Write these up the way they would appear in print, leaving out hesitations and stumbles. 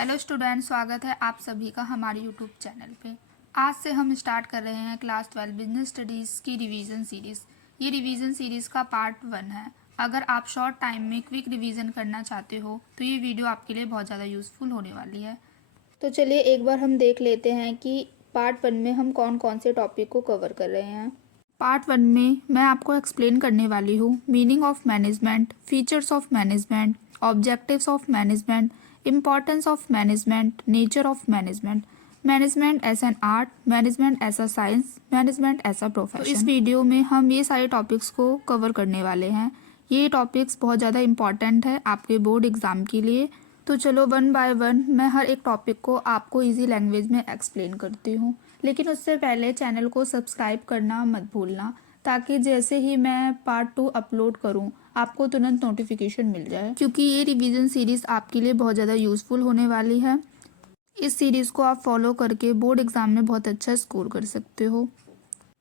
Hello student, स्वागत है आप सभी का हमारे यूट्यूब चैनल पे। आज से हम स्टार्ट कर रहे हैं क्लास 12 बिजनेस स्टडीज़ की रिवीजन सीरीज़। ये रिवीजन सीरीज़ का पार्ट 1 है। अगर आप शॉर्ट टाइम में क्विक रिवीजन करना चाहते हो तो ये वीडियो आपके लिए बहुत ज़्यादा यूज़फुल होने वाली है। तो चलिए एक बार हम देख लेते हैं कि पार्ट 1 में हम कौन कौन से टॉपिक को कवर कर रहे हैं। पार्ट 1 में मैं आपको एक्सप्लेन करने वाली हूँ meaning of management, features of management, objectives of management, importance of management, nature of management, management as an art, management as a science, management as a profession. तो इस वीडियो में हम ये सारे टॉपिक्स को कवर करने वाले हैं। ये टॉपिक्स बहुत ज़्यादा इम्पॉर्टेंट है आपके बोर्ड एग्ज़ाम के लिए। तो चलो वन बाय वन मैं हर एक टॉपिक को आपको इजी लैंग्वेज में एक्सप्लेन करती हूँ। लेकिन उससे पहले चैनल को सब्सक्राइब करना मत भूलना, ताकि जैसे ही मैं पार्ट 2 अपलोड करूँ आपको तुरंत नोटिफिकेशन मिल जाए, क्योंकि ये रिवीजन सीरीज़ आपके लिए बहुत ज़्यादा यूज़फुल होने वाली है। इस सीरीज़ को आप फॉलो करके बोर्ड एग्ज़ाम में बहुत अच्छा स्कोर कर सकते हो।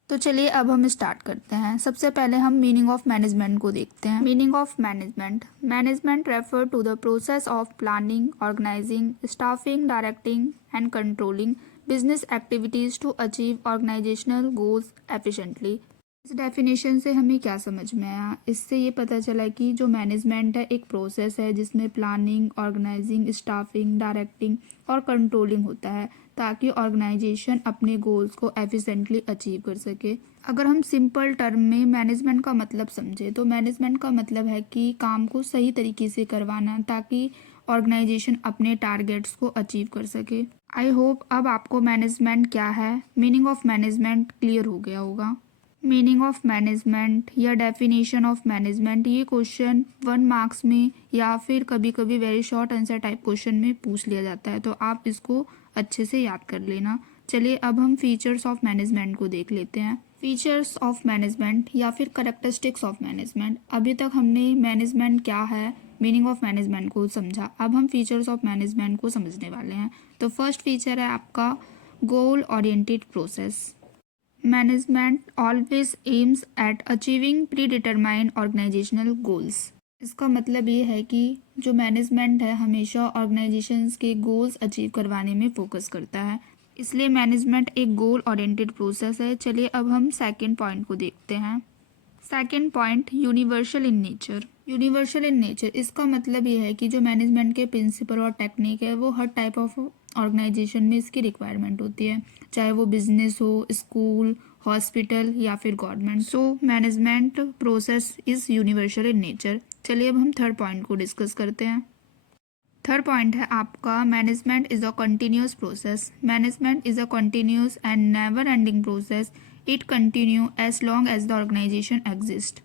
तो चलिए अब हम स्टार्ट करते हैं। सबसे पहले हम मीनिंग ऑफ मैनेजमेंट को देखते हैं। Meaning of management. Management refer to the process of planning, organising, staffing, directing and controlling business activities to achieve organizational goals efficiently. इस डेफिनेशन से हमें क्या समझ में आया? इससे ये पता चला कि जो मैनेजमेंट है एक प्रोसेस है जिसमें प्लानिंग, ऑर्गेनाइजिंग, स्टाफिंग, डायरेक्टिंग और कंट्रोलिंग होता है, ताकि ऑर्गेनाइजेशन अपने गोल्स को एफिशिएंटली अचीव कर सके। अगर हम सिंपल टर्म में मैनेजमेंट का मतलब समझे तो मैनेजमेंट का मतलब है कि काम को सही तरीके से करवाना, ताकि ऑर्गेनाइजेशन अपने टारगेट्स को अचीव कर सके। आई होप अब आपको मैनेजमेंट क्या है, मीनिंग ऑफ मैनेजमेंट क्लियर हो गया होगा। मीनिंग ऑफ मैनेजमेंट या डेफिनेशन ऑफ मैनेजमेंट, ये क्वेश्चन 1 मार्क्स में या फिर कभी कभी very short answer type question में पूछ लिया जाता है, तो आप इसको अच्छे से याद कर लेना। चलिए अब हम फीचर्स ऑफ मैनेजमेंट को देख लेते हैं। फीचर्स ऑफ मैनेजमेंट या फिर करेक्टरिस्टिक्स ऑफ मैनेजमेंट। अभी तक हमने मैनेजमेंट क्या है, मीनिंग ऑफ मैनेजमेंट को समझा। अब हम फीचर्स ऑफ मैनेजमेंट को समझने वाले हैं। तो फर्स्ट फीचर है आपका goal oriented process. Management always aims at achieving predetermined organizational goals. इसका मतलब ये है कि जो मैनेजमेंट है हमेशा ऑर्गेनाइजेशंस के गोल्स अचीव करवाने में फोकस करता है, इसलिए मैनेजमेंट एक गोल ओरिएंटेड प्रोसेस है। चलिए अब हम सेकंड पॉइंट को देखते हैं। Second point, universal in nature. Universal in nature, इसका मतलब ये है कि जो मैनेजमेंट के प्रिंसिपल और टेक्निक है वो हर टाइप ऑफ ऑर्गेनाइजेशन में इसकी रिक्वायरमेंट होती है, चाहे वो बिजनेस हो, स्कूल, हॉस्पिटल या फिर government. So management process is universal in nature. चलिए अब हम थर्ड पॉइंट को डिस्कस करते हैं। थर्ड पॉइंट है आपका management is a continuous process. Management is a continuous and never ending process. It continue as long as the organization exist.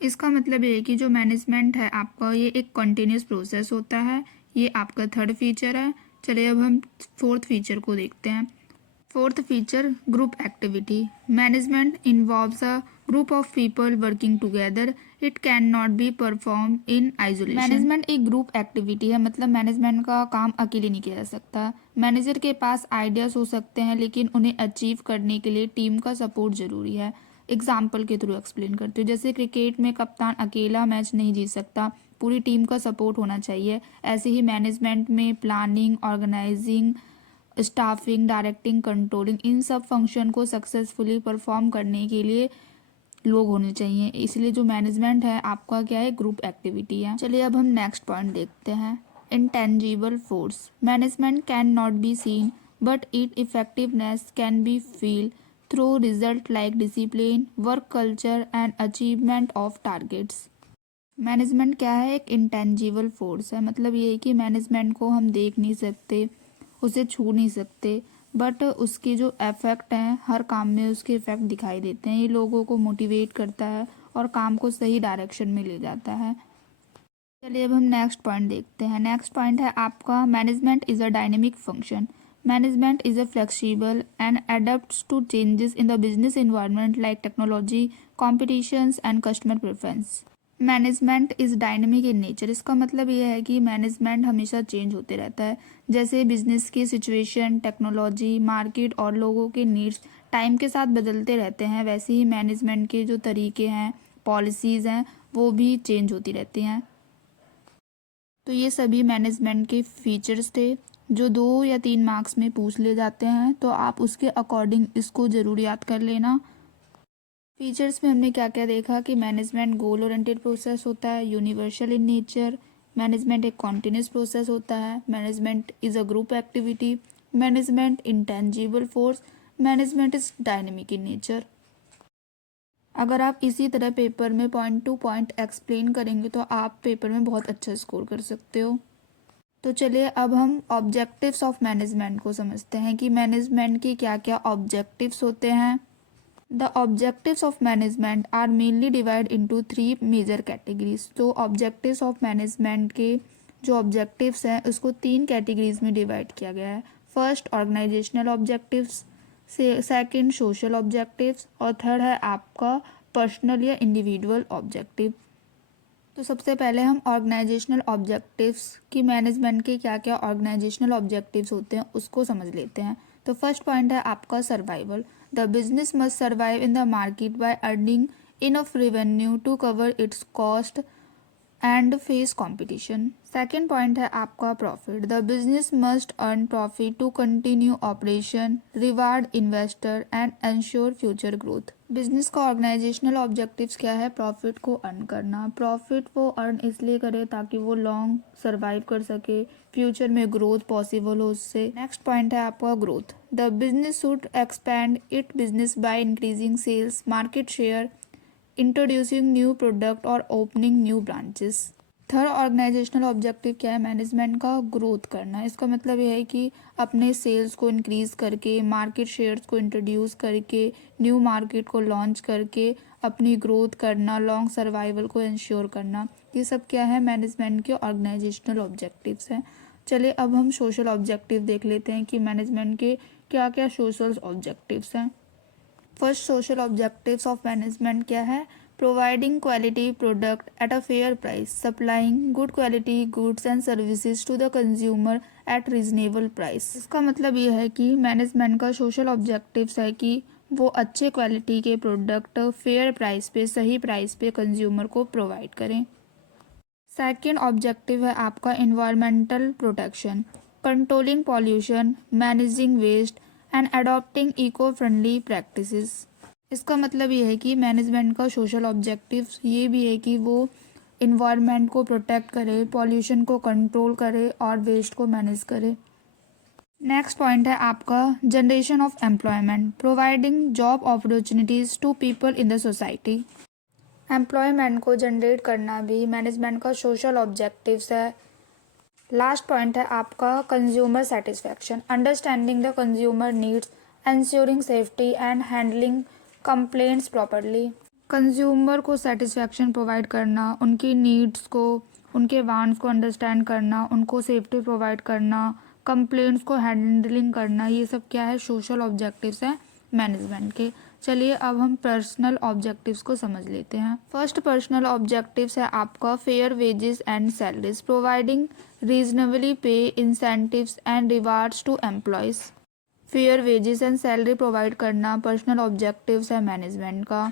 इसका मतलब ये है कि जो मैनेजमेंट है आपका ये एक कंटिन्यूस प्रोसेस होता है। ये आपका थर्ड फीचर है। चलिए अब हम फोर्थ फीचर को देखते हैं। Fourth feature, group activity. Management involves a group of people working together. It can not be perform in isolation. Management एक ग्रुप एक्टिविटी है, मतलब मैनेजमेंट का काम अकेले नहीं किया जा सकता। मैनेजर के पास आइडियाज हो सकते हैं, लेकिन उन्हें अचीव करने के लिए टीम का सपोर्ट जरूरी है। एग्जाम्पल के थ्रू एक्सप्लेन करते हो, जैसे क्रिकेट में कप्तान अकेला मैच नहीं जीत सकता, पूरी टीम का सपोर्ट होना चाहिए। ऐसे ही मैनेजमेंट में planning, organising, staffing, directing, controlling, इन सब फंक्शन को सक्सेसफुली परफॉर्म करने के लिए लोग होने चाहिए। इसलिए जो मैनेजमेंट है आपका क्या है, ग्रुप एक्टिविटी है। चलिए अब हम नेक्स्ट पॉइंट देखते हैं। Intangible force. Management can not be seen but it effectiveness can be feel through result like discipline, work culture and achievement of targets. Management क्या है, एक इंटेंजिबल फोर्स है। मतलब ये है कि मैनेजमेंट को हम देख नहीं सकते, उसे छू नहीं सकते, बट उसके जो इफेक्ट हैं हर काम में उसके इफेक्ट दिखाई देते हैं। ये लोगों को मोटिवेट करता है और काम को सही डायरेक्शन में ले जाता है। चलिए अब हम नेक्स्ट पॉइंट देखते हैं। नेक्स्ट पॉइंट है आपका management is a dynamic function. Management is a flexible and adapts to changes in the business environment like technology, competitions and customer preference. Management is dynamic in nature. इसका मतलब ये है कि management हमेशा change होते रहता है, जैसे बिजनेस की सिचुएशन, टेक्नोलॉजी, मार्केट और लोगों के नीड्स टाइम के साथ बदलते रहते हैं। वैसे ही मैनेजमेंट के जो तरीके हैं, पॉलिसीज़ हैं, वो भी चेंज होती रहती हैं। तो ये सभी मैनेजमेंट के फीचर्स थे जो 2 या 3 मार्क्स में पूछ ले जाते हैं, तो आप उसके अकॉर्डिंग इसको ज़रूर याद कर लेना। फीचर्स में हमने क्या क्या देखा कि मैनेजमेंट गोल ओरिएंटेड प्रोसेस होता है, यूनिवर्सल इन नेचर, मैनेजमेंट एक कॉन्टिन्यूस प्रोसेस होता है, management is a group activity, management intangible force, management is dynamic in nature. अगर आप इसी तरह पेपर में पॉइंट टू पॉइंट एक्सप्लेन करेंगे तो आप पेपर में बहुत अच्छा स्कोर कर सकते हो। तो चलिए अब हम ऑब्जेक्टिव्स ऑफ मैनेजमेंट को समझते हैं कि मैनेजमेंट के क्या क्या ऑब्जेक्टिव्स होते हैं। The objectives of management are mainly divide into 3 major categories. तो ऑब्जेक्टिव्स ऑफ मैनेजमेंट के जो ऑब्जेक्टिव्स हैं उसको 3 कैटेगरीज में डिवाइड किया गया है। First organizational objectives, second social objectives और थर्ड है आपका पर्सनल या इंडिविजुअल ऑब्जेक्टिव। तो सबसे पहले हम ऑर्गेनाइजेशनल ऑब्जेक्टिव्स की मैनेजमेंट के क्या क्या ऑर्गेनाइजेशनल ऑब्जेक्टिव्स होते हैं उसको समझ लेते हैं। तो फर्स्ट पॉइंट है आपका survival. The business must survive in the market by earning enough revenue to cover its cost and face competition. Second point है आपका profit. The business must earn profit to continue operation, reward investor and ensure future growth. Business का organizational objectives क्या है? Profit को earn करना। Profit वो earn इसलिए करे ताकि वो लॉन्ग सर्वाइव कर सके, फ्यूचर में ग्रोथ पॉसिबल हो उससे। नेक्स्ट पॉइंट है आपका growth. The business should expand it business by increasing sales, market share, introducing new product और opening new branches. Third organisational objective क्या है? मैनेजमेंट का ग्रोथ करना। इसका मतलब ये है कि अपने सेल्स को इंक्रीज करके, मार्केट शेयर्स को इंट्रोड्यूस करके, न्यू मार्केट को लॉन्च करके अपनी ग्रोथ करना, लॉन्ग सर्वाइवल को इंश्योर करना। ये सब क्या है? मैनेजमेंट के ऑर्गेनाइजेशनल ऑब्जेक्टिव्स हैं। चलिए अब हम सोशल ऑब्जेक्टिव देख लेते हैं कि मैनेजमेंट के क्या क्या सोशल ऑब्जेक्टिव्स हैं। First social objectives of management क्या है? Providing quality product at a fair price, supplying good quality goods and services to the consumer at reasonable price. इसका मतलब ये है कि मैनेजमेंट का सोशल ऑब्जेक्टिव्स है कि वो अच्छे क्वालिटी के प्रोडक्ट फेयर प्राइस पे, सही प्राइस पे कंज्यूमर को प्रोवाइड करें। सेकेंड ऑब्जेक्टिव है आपका environmental protection, controlling pollution, managing waste and adopting eco friendly practices. इसका मतलब ये है कि मैनेजमेंट का सोशल ऑब्जेक्टिव ये भी है कि वो इन्वायरमेंट को प्रोटेक्ट करे, पॉल्यूशन को कंट्रोल करे और वेस्ट को मैनेज करे। नेक्स्ट पॉइंट है आपका generation of employment, providing job opportunities to people in the society. Employment को जनरेट करना भी मैनेजमेंट का सोशल ऑब्जेक्टिव्स है। लास्ट पॉइंट है आपका consumer satisfaction, understanding the consumer needs, ensuring safety and handling complaints properly. Consumer को satisfaction provide करना, उनकी नीड्स को, उनके वांट्स को अंडरस्टैंड करना, उनको सेफ्टी प्रोवाइड करना, कंप्लेंट्स को हैंडलिंग करना, ये सब क्या है? सोशल ऑब्जेक्टिव्स हैं मैनेजमेंट के। चलिए अब हम पर्सनल ऑब्जेक्टिव्स को समझ लेते हैं। फर्स्ट पर्सनल ऑब्जेक्टिव्स है आपका fair wages and salaries, providing reasonably pay, incentives and rewards to employees. Fair wages and salary provide करना पर्सनल ऑब्जेक्टिव्स है मैनेजमेंट का।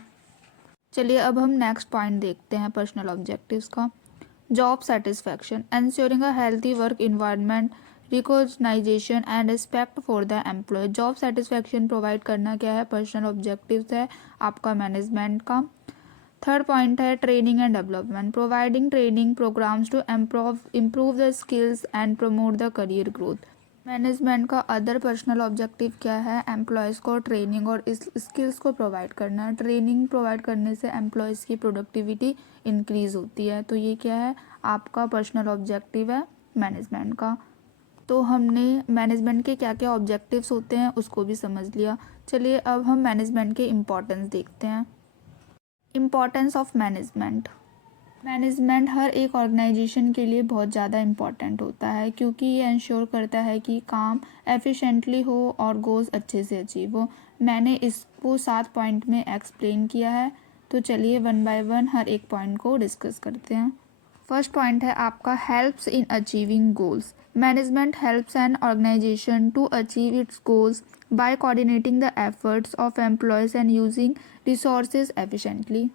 चलिए अब हम नेक्स्ट पॉइंट देखते हैं पर्सनल ऑब्जेक्टिव्स का। Job satisfaction, ensuring a healthy work environment, recognisation and respect for the employee. Job satisfaction provide करना क्या है? पर्सनल ऑब्जेक्टिव्स है आपका मैनेजमेंट का। थर्ड पॉइंट है training and development, providing training programmes to improve the skills and promote the career growth. Management का other personal objective क्या है? एम्प्लॉयज़ को ट्रेनिंग और इस स्किल्स को प्रोवाइड करना। ट्रेनिंग प्रोवाइड करने से एम्प्लॉयज़ की प्रोडक्टिविटी इंक्रीज़ होती है। तो ये क्या है? आपका पर्सनल ऑब्जेक्टिव है मैनेजमेंट का। तो हमने मैनेजमेंट के क्या क्या ऑब्जेक्टिव्स होते हैं उसको भी समझ लिया। चलिए अब हम मैनेजमेंट के इम्पोर्टेंस देखते हैं। Importance of management. मैनेजमेंट हर एक ऑर्गेनाइजेशन के लिए बहुत ज़्यादा इम्पॉर्टेंट होता है क्योंकि ये इंश्योर करता है कि काम एफिशिएंटली हो और गोल्स अच्छे से अचीव हो। मैंने इसको 7 पॉइंट में एक्सप्लेन किया है, तो चलिए वन बाय वन हर एक पॉइंट को डिस्कस करते हैं। फर्स्ट पॉइंट है आपका helps in achieving goals. Management helps an organization to achieve its goals by coordinating the efforts of employees and using resources efficiently.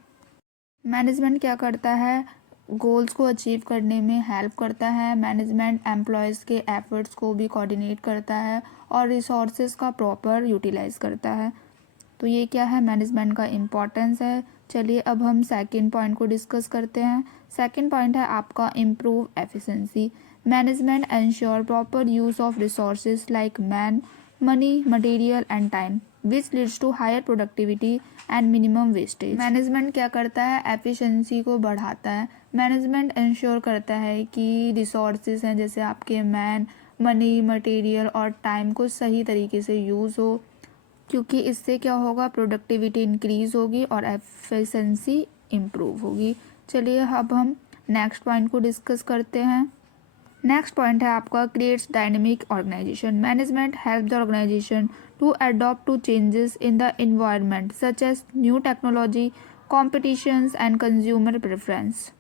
Management क्या करता है? गोल्स को अचीव करने में हेल्प करता है। मैनेजमेंट एम्प्लॉयज़ के एफर्ट्स को भी कोऑर्डिनेट करता है और रिसोर्सेज का प्रॉपर यूटिलाइज करता है। तो ये क्या है, मैनेजमेंट का इम्पोर्टेंस है। चलिए अब हम सेकंड पॉइंट को डिस्कस करते हैं। सेकंड पॉइंट है आपका improve efficiency. Management ensure proper use of resources like man, money, material and time which leads to higher productivity and minimum wastage. Management क्या करता है, एफिशिएंसी को बढ़ाता है। मैनेजमेंट इंश्योर करता है कि रिसोर्सेज हैं जैसे आपके मैन, मनी, मटेरियल और टाइम को सही तरीके से यूज़ हो, क्योंकि इससे क्या होगा, प्रोडक्टिविटी इंक्रीज़ होगी और एफिशिएंसी इम्प्रूव होगी। चलिए अब हम नेक्स्ट पॉइंट को डिस्कस करते हैं। नेक्स्ट पॉइंट है आपका creates dynamic organisation. Management help the organisation to adopt to changes in the environment such as new technology, competitions and consumer preference.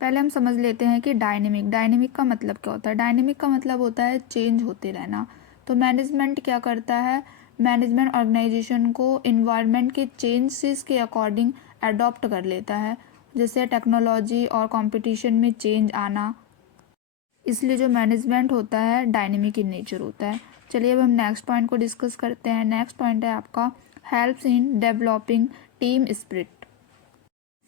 पहले हम समझ लेते हैं कि डायनेमिक का मतलब क्या होता है। डायनेमिक का मतलब होता है चेंज होते रहना। तो मैनेजमेंट क्या करता है, मैनेजमेंट ऑर्गेनाइजेशन को इन्वायरमेंट के चेंजेस के अकॉर्डिंग अडॉप्ट कर लेता है, जैसे टेक्नोलॉजी और कंपटीशन में चेंज आना। इसलिए जो मैनेजमेंट होता है डायनेमिक इन नेचर होता है। चलिए अब हम नेक्स्ट पॉइंट को डिस्कस करते हैं। नेक्स्ट पॉइंट है आपका helps in developing team spirit.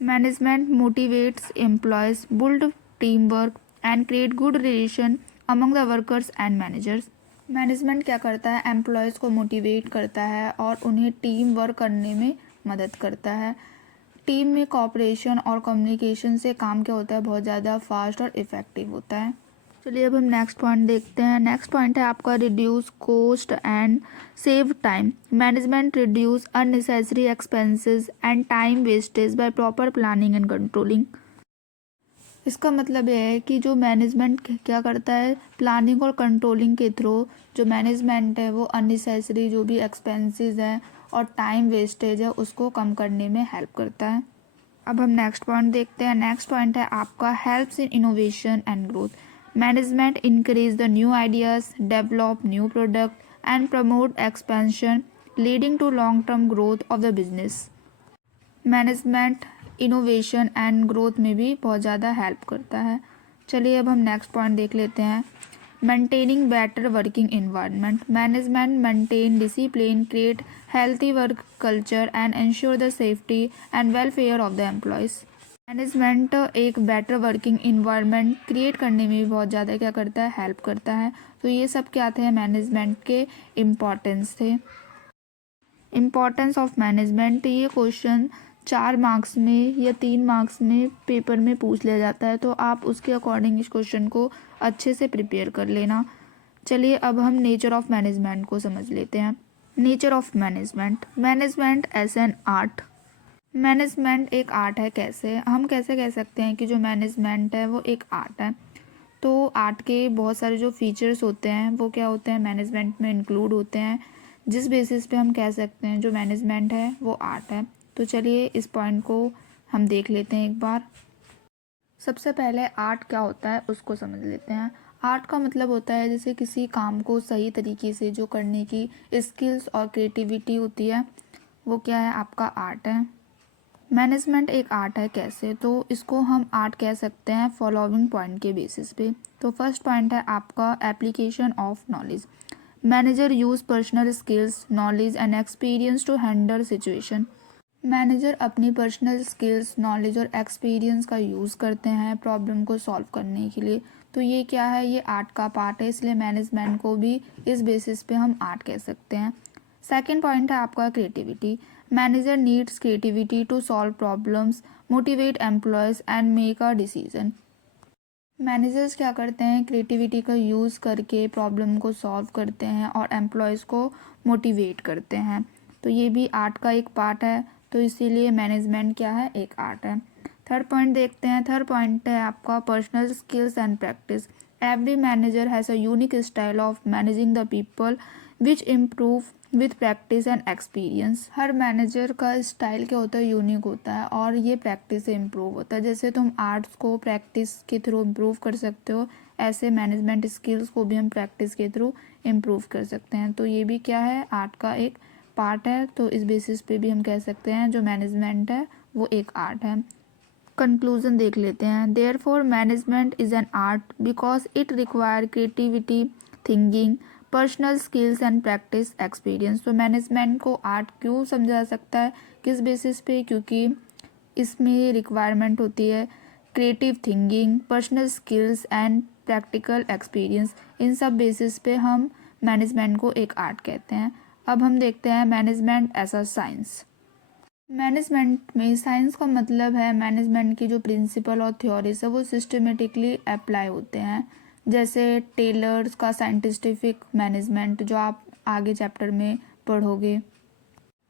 Management motivates employees, build team work and create good relation among the workers and managers. Management क्या करता है, एम्प्लॉयज़ को मोटिवेट करता है और उन्हें टीम वर्क करने में मदद करता है। टीम में कोऑपरेशन और कम्युनिकेशन से काम क्या होता है, बहुत ज़्यादा फास्ट और इफ़ेक्टिव होता है। चलिए अब हम नेक्स्ट पॉइंट देखते हैं। नेक्स्ट पॉइंट है आपका reduce cost and save time. Management reduce unnecessary expenses and time wastage by proper planning and controlling. इसका मतलब यह है कि जो मैनेजमेंट क्या करता है, प्लानिंग और कंट्रोलिंग के थ्रू जो मैनेजमेंट है वो अननेसेसरी जो भी एक्सपेंसेस हैं और टाइम वेस्टेज है उसको कम करने में हेल्प करता है। अब हम नेक्स्ट पॉइंट देखते हैं। नेक्स्ट पॉइंट है आपका helps in innovation and growth. Management increase the new ideas, develop new product and promote expansion leading to long term growth of the business. Management innovation and growth में भी बहुत ज़्यादा help करता है। चलिए अब हम नेक्स्ट पॉइंट देख लेते हैं। Maintaining better working environment. Management maintain discipline, create healthy work culture and ensure the safety and welfare of the employees. Management एक बेटर वर्किंग इन्वायरमेंट क्रिएट करने में भी बहुत ज़्यादा क्या करता है, हेल्प करता है। तो ये सब क्या थे, मैनेजमेंट के इम्पॉर्टेंस थे। इम्पॉर्टेंस ऑफ मैनेजमेंट, ये क्वेश्चन 4 मार्क्स में या 3 मार्क्स में पेपर में पूछ लिया जाता है, तो आप उसके अकॉर्डिंग इस क्वेश्चन को अच्छे से प्रिपेयर कर लेना। चलिए अब हम नेचर ऑफ मैनेजमेंट को समझ लेते हैं। Nature of management. Management as an art. Management एक आर्ट है। कैसे हम कैसे कह सकते हैं कि जो मैनेजमेंट है वो एक आर्ट है। तो आर्ट के बहुत सारे जो फीचर्स होते हैं वो क्या होते हैं, मैनेजमेंट में इंक्लूड होते हैं, जिस बेसिस पे हम कह सकते हैं जो मैनेजमेंट है वो आर्ट है। तो चलिए इस पॉइंट को हम देख लेते हैं एक बार। सबसे पहले आर्ट क्या होता है उसको समझ लेते हैं। आर्ट का मतलब होता है जैसे किसी काम को सही तरीके से जो करने की स्किल्स और क्रिएटिविटी होती है वो क्या है, आपका आर्ट है। मैनेजमेंट एक आर्ट है। कैसे, तो इसको हम आर्ट कह सकते हैं फॉलोइंग पॉइंट के बेसिस पे। तो फर्स्ट पॉइंट है आपका application of knowledge. Manager use personal skills, knowledge and experience to handle situation. Manager अपनी पर्सनल स्किल्स, नॉलेज और एक्सपीरियंस का यूज़ करते हैं प्रॉब्लम को सॉल्व करने के लिए। तो ये क्या है, ये आर्ट का पार्ट है, इसलिए मैनेजमेंट को भी इस बेसिस पे हम आर्ट कह सकते हैं। सेकंड पॉइंट है आपका creativity. Manager needs creativity to solve problems, motivate employees and make a decision. Managers क्या करते हैं, क्रिएटिविटी का यूज़ करके प्रॉब्लम को सॉल्व करते हैं और एम्प्लॉयज़ को मोटिवेट करते हैं। तो ये भी आर्ट का एक पार्ट है, तो इसीलिए मैनेजमेंट क्या है, एक आर्ट है। थर्ड पॉइंट देखते हैं। थर्ड पॉइंट है आपका personal skills and practice. Every manager has a unique style of managing the people which improve with practice and experience. Her manager का स्टाइल क्या होता है, यूनिक होता है और ये प्रैक्टिस से इम्प्रूव होता है। जैसे तुम आर्ट्स को प्रैक्टिस के थ्रू इम्प्रूव कर सकते हो, ऐसे मैनेजमेंट स्किल्स को भी हम प्रैक्टिस के थ्रू इम्प्रूव कर सकते हैं। तो ये भी क्या है, आर्ट का एक पार्ट है। तो इस बेसिस पे भी हम कह सकते हैं जो मैनेजमेंट है वो एक आर्ट है। कंक्लूजन देख लेते हैं। Therefore management is an art because it require creativity, thinking, personal skills and practice experience. तो मैनेजमेंट को आर्ट क्यों समझा जा सकता है, किस बेसिस पे? क्योंकि इसमें रिक्वायरमेंट होती है creative thinking, personal skills and practical experience. इन सब बेसिस पे हम मैनेजमेंट को एक आर्ट कहते हैं। अब हम देखते हैं management as a science. Management में साइंस का मतलब है मैनेजमेंट की जो प्रिंसिपल और थ्योरीज है वो सिस्टमेटिकली अप्लाई होते हैं। जैसे टेलर्स का साइंटिफिक मैनेजमेंट जो आप आगे चैप्टर में पढ़ोगे।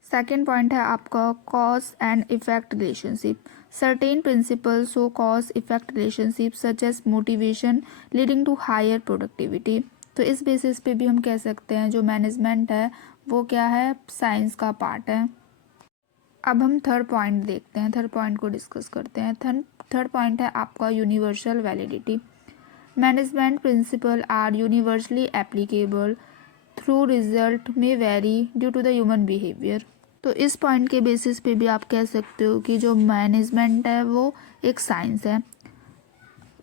सेकेंड पॉइंट है आपका cause and effect relationship. Certain principles show cause effect relationship such as motivation leading to higher productivity. तो इस बेसिस पे भी हम कह सकते हैं जो मैनेजमेंट है वो क्या है, साइंस का पार्ट है। अब हम थर्ड पॉइंट देखते हैं, थर्ड पॉइंट को डिस्कस करते हैं। थर्ड पॉइंट है आपका universal validity. Management principle are universally applicable through result में vary due to the human behaviour. तो इस पॉइंट के बेसिस पे भी आप कह सकते हो कि जो मैनेजमेंट है वो एक साइंस है।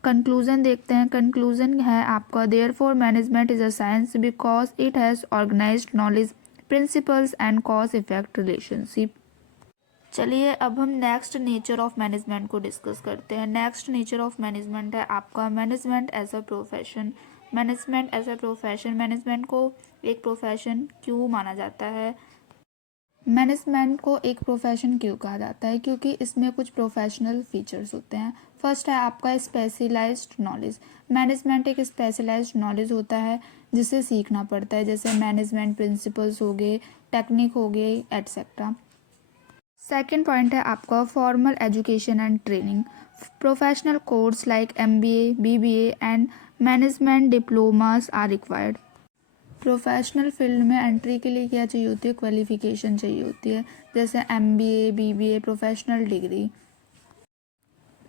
कंक्लूजन देखते हैं। कंक्लूजन है आपका therefore management is a science because it has organised knowledge, principles and cause effect relationship. चलिए अब हम नेक्स्ट नेचर ऑफ मैनेजमेंट को डिस्कस करते हैं। नेक्स्ट नेचर ऑफ मैनेजमेंट है आपका management as a profession. Management as a profession, management को एक प्रोफेशन क्यों माना जाता है? मैनेजमेंट को एक प्रोफेशन क्यों कहा जाता है? क्योंकि इसमें कुछ प्रोफेशनल फीचर्स होते हैं। फर्स्ट है आपका स्पेशलाइज्ड नॉलेज। मैनेजमेंट एक स्पेशलाइज्ड नॉलेज होता है जिसे सीखना पड़ता है, जैसे मैनेजमेंट प्रिंसिपल्स हो गए, टेक्निक हो गई, एटसेट्रा। सेकेंड पॉइंट है आपका formal education and training. Professional course like MBA, BBA and management diplomas are required. Professional field में एंट्री के लिए क्या चाहिए होती है? क्वालिफिकेशन चाहिए होती है, जैसे MBA, BBA, प्रोफेशनल डिग्री।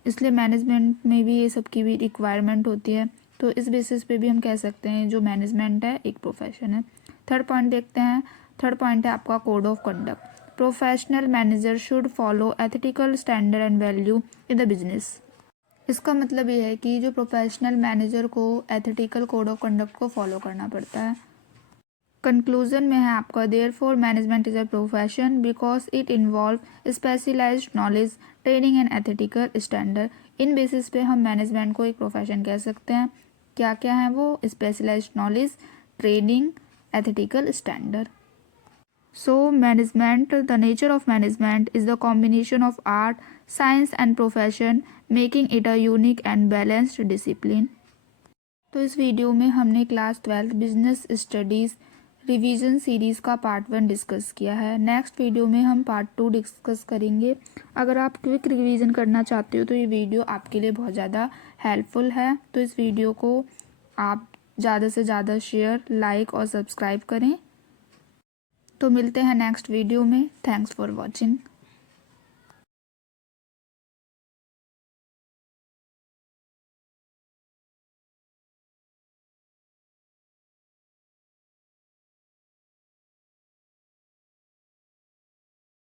इसलिए मैनेजमेंट में भी ये सब की भी रिक्वायरमेंट होती है। तो इस बेसिस पे भी हम कह सकते हैं जो मैनेजमेंट है एक प्रोफेशन है। थर्ड पॉइंट देखते हैं। थर्ड पॉइंट है आपका code of conduct. Professional manager should follow ethical standard and value in the business. इसका मतलब ये है कि जो प्रोफेशनल मैनेजर को एथिकल कोड ऑफ कंडक्ट को फॉलो करना पड़ता है। कंक्लूजन में है आपका therefore management is a profession because it involve specialised knowledge, training and ethical standard. इन बेसिस पे हम मैनेजमेंट को एक प्रोफेशन कह सकते हैं। क्या क्या है वो? Specialised knowledge, training, ethical standard. So management, the nature of management is the combination of art, science and profession, making it a unique and balanced discipline. तो इस वीडियो में हमने class 12 business studies revision series का part 1 discuss किया है। Next video में हम part 2 discuss करेंगे। अगर आप क्विक रिवीजन करना चाहते हो तो ये वीडियो आपके लिए बहुत ज़्यादा हेल्पफुल है। तो इस वीडियो को आप ज़्यादा से ज़्यादा शेयर, लाइक और सब्सक्राइब करें। तो मिलते हैं नेक्स्ट वीडियो में। Thanks for watching.